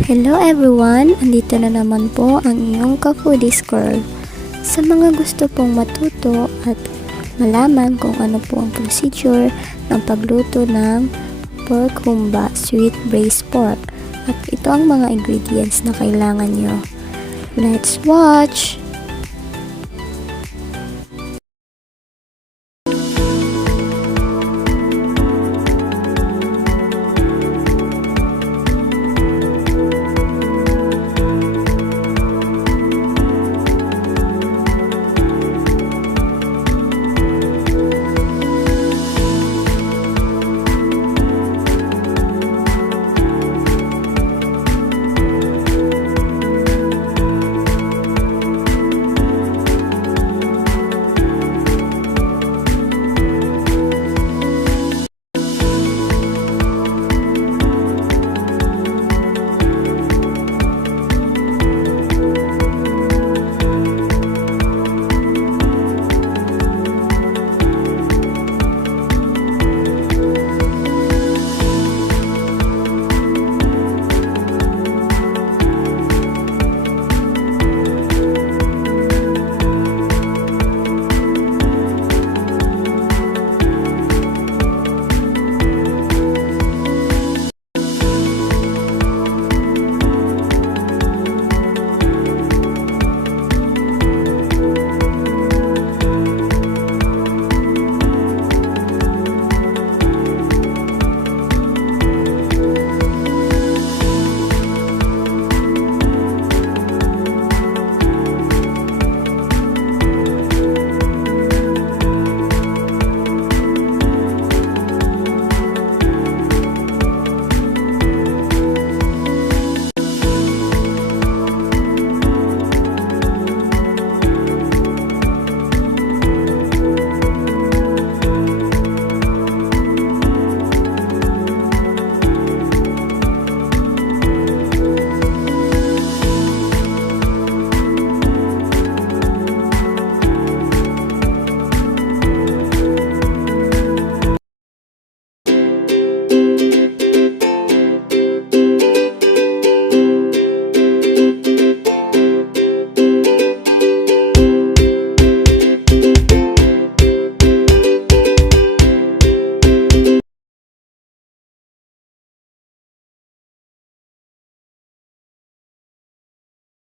Hello everyone! Andito na naman po ang inyong ka-foodies girl. Sa mga gusto pong matuto at malaman kung ano po ang procedure ng pagluto ng pork humba, sweet braised pork. At ito ang mga ingredients na kailangan nyo. Let's watch!